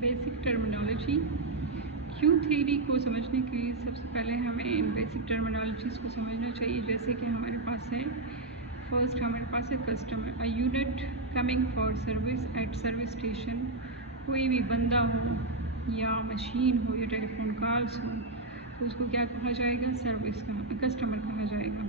Basic terminology. Q theory को समझने के लिए सबसे पहले हमें इन बेसिक टर्मिनोलॉजीज़ को समझना चाहिए। जैसे कि हमारे पास है, फर्स्ट हमारे पास है customer, a unit coming for service eight service station. कोई भी बंदा हो या मशीन हो या टेलीफोन कॉल्स हो तो उसको क्या कहा जाएगा? सर्विस का कस्टमर कहा जाएगा।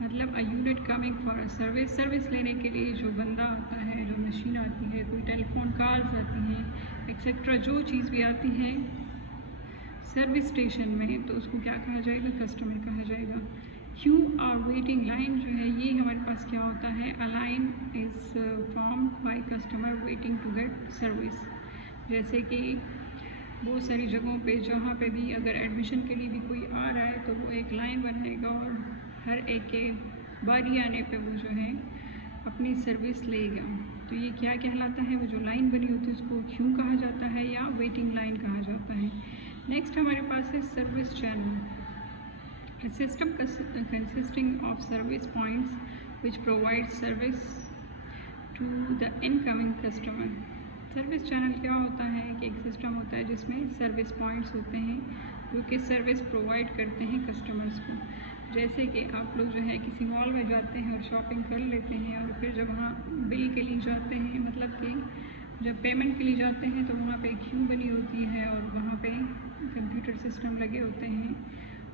मतलब a unit coming for a service, service लेने के लिए जो बंदा आता है, जो मशीन आती है, कोई टेलीफोन कॉल्स आती हैं एक्सेट्रा, जो चीज़ भी आती है सर्विस स्टेशन में, तो उसको क्या कहा जाएगा? कस्टमर कहा जाएगा। क्यू और वेटिंग लाइन जो है, ये हमारे पास क्या होता है? A line is formed by customer waiting to get service. जैसे कि बहुत सारी जगहों पे जहाँ पे भी अगर एडमिशन के लिए भी कोई आ रहा है तो वो एक लाइन बनाएगा और हर एक के बारी आने पे वो जो है अपनी सर्विस लेगा। तो ये क्या कहलाता है? वो जो लाइन बनी होती है उसको क्यू कहा जाता है या वेटिंग लाइन कहा जाता है। नेक्स्ट हमारे पास है service channel, a system consisting of service points which provide service to the incoming customer। Service channel क्या होता है कि एक सिस्टम होता है जिसमें सर्विस पॉइंट्स होते हैं जो कि सर्विस प्रोवाइड करते हैं कस्टमर्स को। जैसे कि आप लोग जो है किसी मॉल में जाते हैं और शॉपिंग कर लेते हैं और फिर जब वहाँ बिल के लिए जाते हैं, मतलब कि जब पेमेंट के लिए जाते हैं तो वहाँ पे क्यू बनी होती है और वहाँ पे कंप्यूटर सिस्टम लगे होते हैं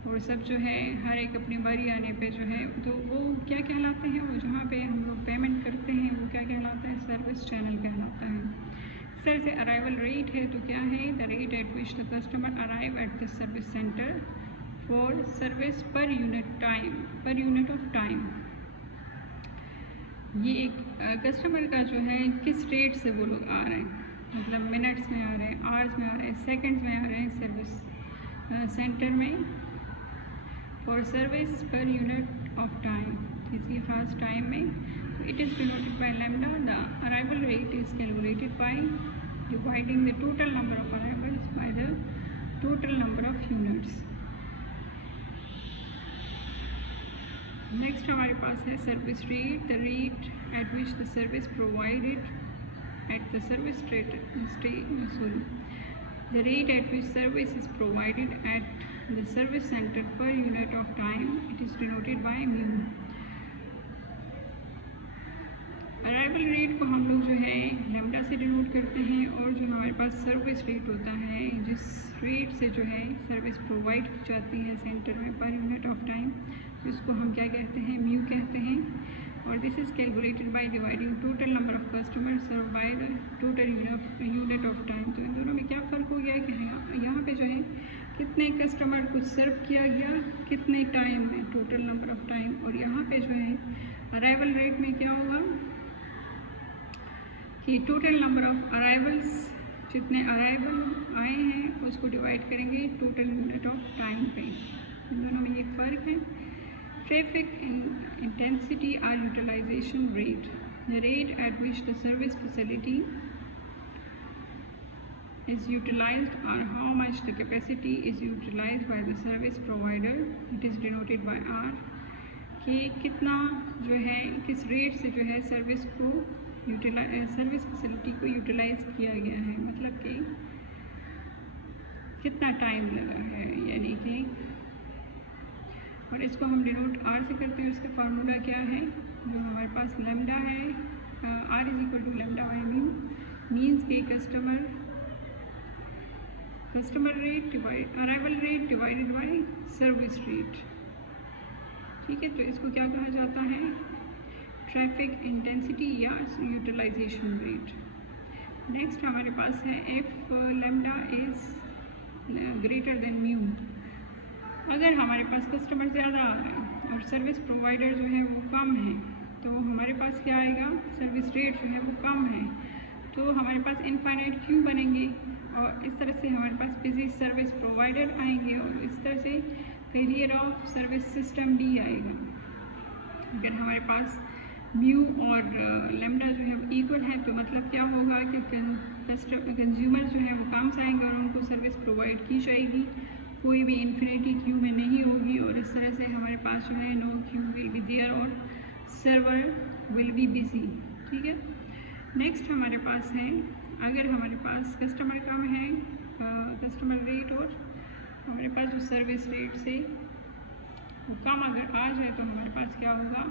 और सब जो है हर एक अपनी बारी आने पे जो है, तो वो क्या कहलाते हैं? वो जहाँ पे हम लोग पेमेंट करते हैं वो क्या कहलाता है? सर्विस चैनल कहलाता है। इस तरह से अराइवल रेट है तो क्या है? The rate at which the customer arrive at the service centre for service per unit time, per unit of time. ये एक कस्टमर का जो है किस रेट से वो लोग आ रहे हैं, मतलब मिनट्स में आ रहे हैं, आवर्स में आ रहे हैं, सेकंड्स में आ रहे हैं सर्विस सेंटर में for service per unit of time, किसी खास टाइम में। तो it is denoted by lambda. The arrival rate is calculated by dividing the total number of arrivals bye the total number of units. Next हमारे पास है service rate, the rate at which the service provided at the service the rate at which service is provided at the service center per unit of time, it is denoted by mu। Arrival rate को हम लोग जो है lambda से denote करते हैं और जो हमारे पास सर्विस रेट होता है, जिस रेट से जो है सर्विस प्रोवाइड की जाती है सेंटर में पर यूनिट ऑफ टाइम, इसको हम क्या कहते हैं? म्यू कहते हैं। और this is calculated by dividing total number of customer serve by the total unit of time. तो इन दोनों में क्या फ़र्क हो गया कि यहाँ पे जो है कितने कस्टमर को सर्व किया गया, कितने टाइम में, टोटल नंबर ऑफ टाइम। और यहाँ पे जो है अराइवल रेट में क्या होगा कि टोटल नंबर ऑफ अराइवल्स, जितने अराइवल आए हैं उसको डिवाइड करेंगे टोटल यूनिट ऑफ टाइम पे। इन दोनों में ये फ़र्क है। Traffic intensity or utilization rate, the rate at which the service facility is utilized or how much the capacity is utilized by the service provider, it is denoted by R। कि कितना जो है, किस रेट से जो है service facility को utilise किया गया है, मतलब कि कितना टाइम लगा है, यानी कि। और इसको हम डिनोट आर से करते हैं। उसका फार्मूला क्या है? जो हमारे पास लैम्डा है, R is equal to lambda by mu, means के customer rate arrival rate divided by service rate. ठीक है, तो इसको क्या कहा जाता है? ट्रैफिक इंटेंसिटी या यूटिलाइजेशन रेट। नेक्स्ट हमारे पास है if lambda is greater than mu. अगर हमारे पास कस्टमर ज़्यादा आ रहे हैं और सर्विस प्रोवाइडर जो है वो कम है, तो हमारे पास क्या आएगा? सर्विस रेट जो है वो कम है, तो हमारे पास इनफाइनाइट क्यू बनेंगे और इस तरह से हमारे पास बिजी सर्विस प्रोवाइडर आएंगे और इस तरह से फेलियर ऑफ सर्विस सिस्टम भी आएगा। अगर हमारे पास म्यू और लैम्डा जो है वो इक्वल है तो मतलब क्या होगा कि कंज्यूमर जो है वो काम से आएंगे और उनको सर्विस प्रोवाइड की जाएगी, कोई भी इन्फिनिटी क्यू में नहीं होगी और इस तरह से हमारे पास जो है no queue will be there और सर्वर विल बी बिजी। ठीक है, नेक्स्ट हमारे पास है, अगर हमारे पास कस्टमर कम कस्टमर रेट और हमारे पास जो सर्विस रेट से वो कम अगर आ जाए तो हमारे पास क्या होगा,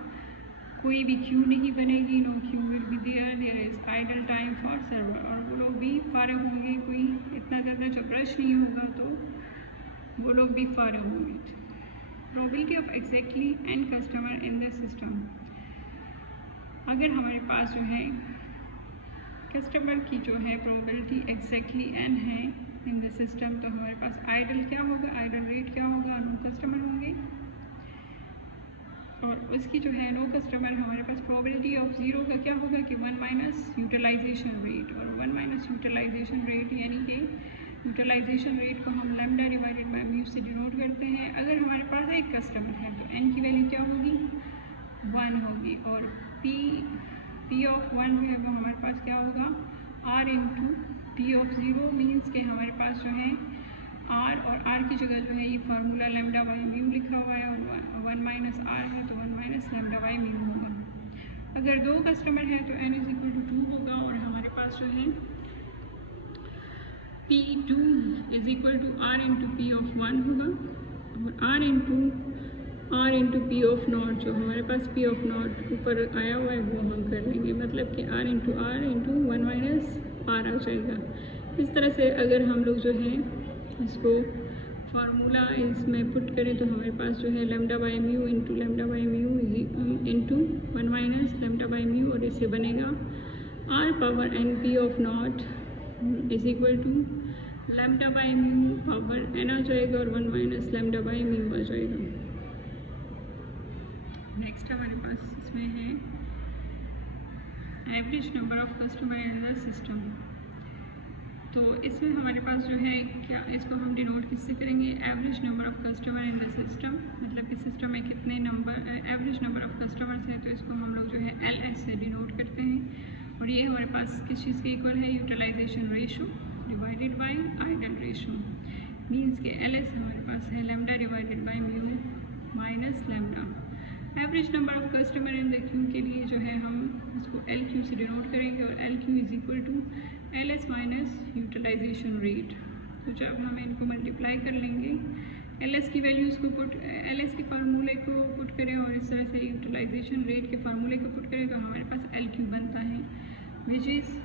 कोई भी क्यू नहीं बनेगी, no queue will be there is idle time for server, और वो लोग भी फारग होंगे, कोई इतना ज़्यादा जब रश नहीं होगा तो वो लोग भी फारग होंगे। Probability of exactly n customer in the system, अगर हमारे पास जो है कस्टमर की जो है प्रोबेबिलिटी एग्जैक्टली एन है इन द सिस्टम, तो हमारे पास आइडल क्या होगा, आइडल रेट क्या होगा, नो कस्टमर होंगे। और उसकी जो है नो कस्टमर हमारे पास प्रोबेबिलिटी ऑफ ज़ीरो का क्या होगा कि 1 माइनस यूटिलाइजेशन रेट, और 1 माइनस यूटिलाइजेशन रेट यानी कि यूटिलाइजेशन रेट को हम लैम्डा डिवाइडेड बाय म्यू से डिनोट करते हैं। अगर हमारे पास एक कस्टमर है तो एन की वैल्यू क्या होगी, 1 होगी, और पी ऑफ 1 जो है वो हमारे पास क्या होगा, r into p of zero, means के हमारे पास जो है आर और आर की जगह जो है ये फार्मूला लैम्डा बाई म्यू लिखा हुआ है, और 1 माइनस आर है तो 1 माइनस लैम्डा बाई म्यू होगा। अगर 2 कस्टमर है तो n इज इक्वल टू 2 होगा, और हमारे पास जो है P2 is equal to r into p of 1 होगा, और r into p of naught, जो हमारे पास पी ऑफ नॉट ऊपर आया हुआ है वो हम कर लेंगे, मतलब कि आर इंटू 1 माइनस आर आ जाएगा। इस तरह से अगर हम लोग जो है इसको फार्मूला इसमें पुट करें तो हमारे पास जो है lambda by mu into lambda by mu into 1 minus lambda by mu, और इससे बनेगा R power N P of not is equal to lambda by mu power N आ जाएगा, और 1 माइनस लैम्डा बाई म्यू आ जाएगा। नेक्स्ट हमारे पास इसमें है average number of customer in the system. तो इसमें हमारे पास जो है क्या, इसको हम डिनोट किससे करेंगे, average number of customer in the system, मतलब कि सिस्टम में कितने number average number of customers हैं, तो इसको हम लोग जो है एल एस से डिनोट करते हैं। और ये हमारे पास किस चीज़ के इक्वल है, utilisation ratio divided by idle ratio, means के एल एस हमारे पास है lambda divided by mu minus lambda. Average number of customer in the queue के लिए जो है हम इसको एल क्यू से डिनोट करेंगे, और L Q is equal to L S minus utilisation rate. तो जब हम इनको मल्टीप्लाई कर लेंगे, एल एस की वैल्यूज़ को एल एस के फार्मूले को पुट करें और इस तरह से यूटिलाइजेशन रेट के फार्मूले को पुट करें, तो हमारे पास एल क्यू बनता है which is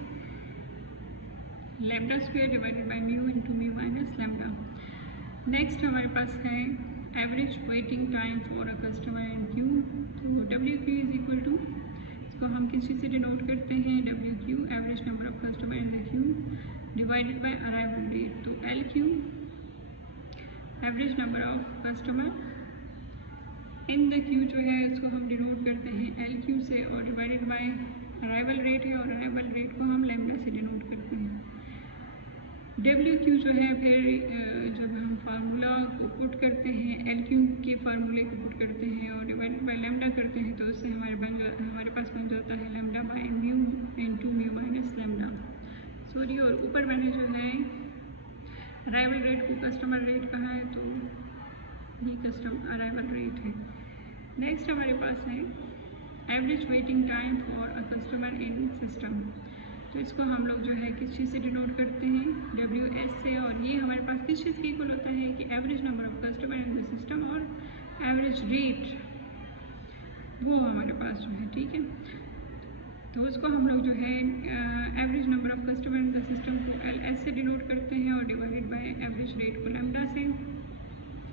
lambda square divided by mu into mu minus lambda. Next हमारे पास है average waiting time for a customer in queue. तो W Q is equal to, इसको हम किस चीज़ से डिनोट करते हैं, W Q average number of customer in the queue divided by arrival rate. तो L Q average number of customer in the queue जो है इसको हम डिनोट करते हैं एल क्यू से, और डिवाइडेड बाय अराइवल रेट है, और अराइवल रेट को हम लैम्डा से डिनोट करते हैं। डब्ल्यू क्यू जो है फिर जब हम फार्मूला को पुट करते हैं, एल क्यू के फार्मूले को पुट करते हैं और डिवाइडेड बाय लैम्डा करते हैं, तो उससे हमारे पास बन जाता है lambda by mu into mu minus lambda. Sorry, और ऊपर मैंने जो है अराइवल रेट को कस्टमर रेट कहा है, तो ये कस्टमर अराइवल रेट है। नेक्स्ट हमारे पास है average waiting time for a customer in system. तो इसको हम लोग जो है किस चीज़ से डिनोट करते हैं, डब्ल्यू एस से, और ये हमारे पास किस चीज़ के इक्वल होता है कि average number of customer in the system और एवरेज रेट, वो हमारे पास जो है, ठीक है। तो उसको हम लोग जो है average number of customer in the system को एल एस से डिनोट करते हैं, और डिवाइडेड बाय एवरेज रेट को लैम्डा से,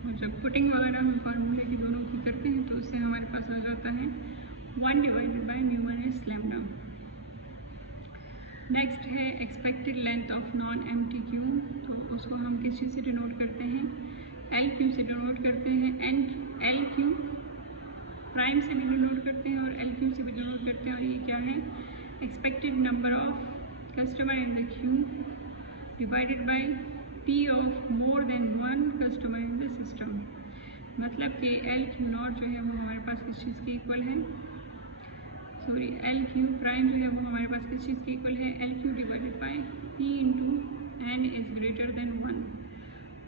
और जब पुटिंग वगैरह हम फार्मूले की दोनों की करते हैं तो उससे हमारे पास आ जाता है 1 divided by mu minus lambda. Next है expected length of non empty queue. तो उसको हम किस चीज़ से डिनोट करते हैं, एल क्यू से डिनोट करते हैं, एल क्यू प्राइम से भी डिनोट करते हैं और एल क्यू से भी डिनोट करते हैं। और ये क्या है, expected number of customer in the queue divided by P of more than 1 customer in the system. मतलब कि एल क्यू नॉट जो है वो हमारे पास किस चीज़ के इक्वल है, सॉरी एल क्यू प्राइम जो है वो हमारे पास किस चीज़ के इक्वल है, L Q divided by p into n is greater than 1,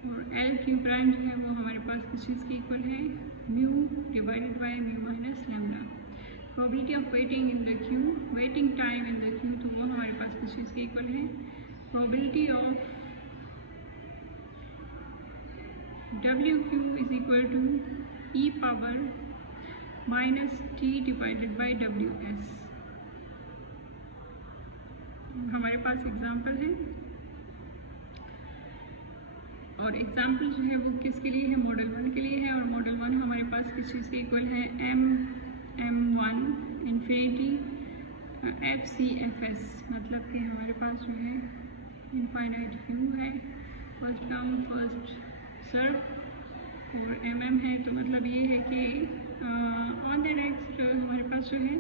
और एल क्यू प्राइम जो है वो हमारे पास किस चीज़ के इक्वल है, mu divided by mu minus lambda. Probability of waiting in the queue, waiting time in the queue, तो वो हमारे पास किस चीज़ के इक्वल है, probability of WQ is equal to e power minus t divided by WS। हमारे पास example है और एग्जाम्पल जो है वो किसके लिए है, मॉडल 1 के लिए है। और मॉडल 1 हमारे पास किस चीज़ के इक्वल है, M1 इन्फिनिटी FCFS, मतलब कि हमारे पास जो है इनफाइनाइट क्यू है, फर्स्ट कम फर्स्ट सर्व और MM है। तो मतलब ये है कि ऑन द नेक्स्ट हमारे पास जो है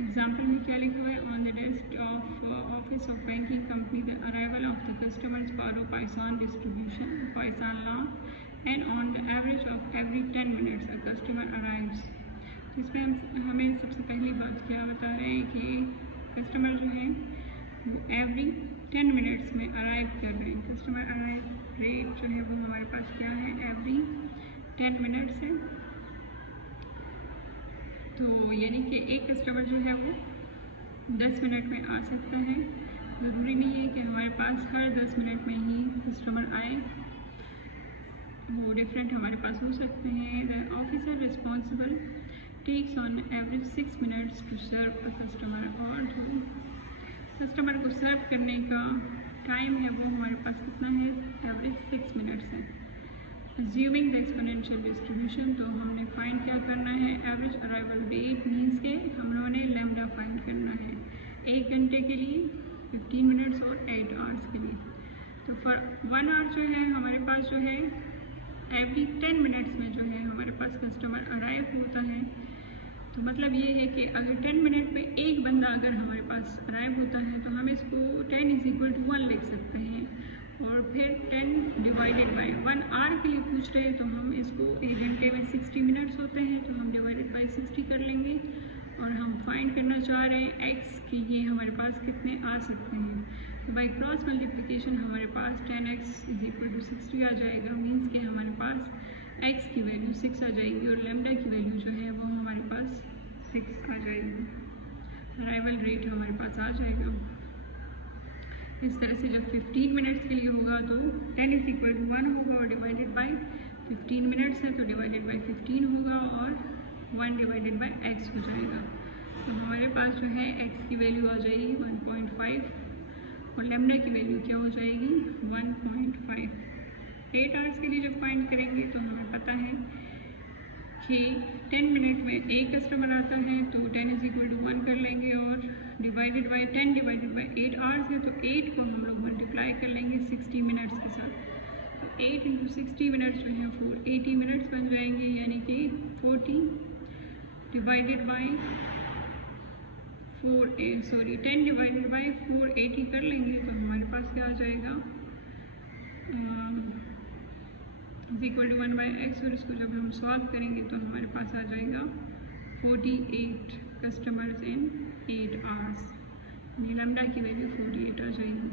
एग्जाम्पल में क्या लिखा हुआ है, on the desk of office of banking company the arrival of the customers follow Poisson distribution Poisson law and on the average of every 10 minutes a customer arrives. इसमें हमें सबसे पहली बात क्या बता रहे हैं कि कस्टमर जो है वो एवरी 10 मिनट्स में अराइव कर रहे हैं। कस्टमर अराइव रेट जो है वो हमारे पास क्या है, एवरी 10 मिनट्स है। तो यानी कि एक कस्टमर जो है वो 10 मिनट में आ सकता है। ज़रूरी नहीं है कि हमारे पास हर 10 मिनट में ही कस्टमर आए, वो डिफरेंट हमारे पास हो सकते हैं। The officer responsible takes on average 6 minutes to serve a customer, और जो कस्टमर को सर्व करने का टाइम है वो हमारे पास कितना है, एवरेज 6 मिनट्स है। Assuming the exponential distribution, तो हमने फाइंड क्या करना है, एवरेज अराइवल डेट मीन्स के हम लोगों ने लैम्डा फाइंड करना है 1 घंटे के लिए, 15 मिनट्स और 8 आवर्स के लिए। तो फॉर 1 आवर जो है हमारे पास जो है एवरी 10 मिनट्स में जो है हमारे पास कस्टमर अराइव होता है। तो मतलब ये है कि अगर 10 मिनट में एक बंदा अगर हमारे पास अराइव होता है तो हम इसको 10 इज इक्वल टू 1 लिख सकते हैं। और फिर 10 डिवाइडेड बाई 1 आवर के लिए पूछ रहे हैं तो हम इसको 1 घंटे में 60 मिनट्स होते हैं तो हम डिवाइडेड बाई 60 कर लेंगे। और हम फाइंड करना चाह रहे हैं x कि ये हमारे पास कितने आ सकते हैं। तो बाई क्रॉस मल्टीप्लिकेशन हमारे पास 10x इज इक्वल टू 60 आ जाएगा, मीन्स कि हमारे पास x की वैल्यू 6 आ जाएगी और लैम्डा की वैल्यू जो है वो हमारे पास 6 आ जाएगी। अराइवल रेट हमारे पास आ जाएगा। इस तरह से जब 15 मिनट्स के लिए होगा तो 10 इज इक्वल टू 1 होगा और डिवाइडेड बाई 15 मिनट्स है तो डिवाइडेड बाई 15 होगा और 1 डिवाइडेड बाई x हो जाएगा। तो हमारे पास जो है x की वैल्यू आ जाएगी 1.5 और लैम्डा की वैल्यू क्या हो जाएगी 1.5। 8 आवर्स के लिए जब फाइंड करेंगे तो हमें पता है कि 10 मिनट में एक कस्टमर आता है तो 10 इज इक्वल टू 1 कर लेंगे और divided by 10 divided by 8 hours है तो 8 को हम लोग मल्टीप्लाई कर लेंगे 60 मिनट्स के साथ। तो 8 इंटू 60 मिनट्स जो है 480 मिनट्स बन जाएंगे, यानी कि 40 डिवाइडेड बाई 10 डिवाइडेड बाई 480 कर लेंगे तो हमारे पास क्या आ जाएगा, is equal to 1 by x. और इसको जब हम सॉल्व करेंगे तो हमारे पास आ जाएगा 48 कस्टमर्स इन 8 आवर्स। लैम्डा की वैल्यू 48 आ जाएगी।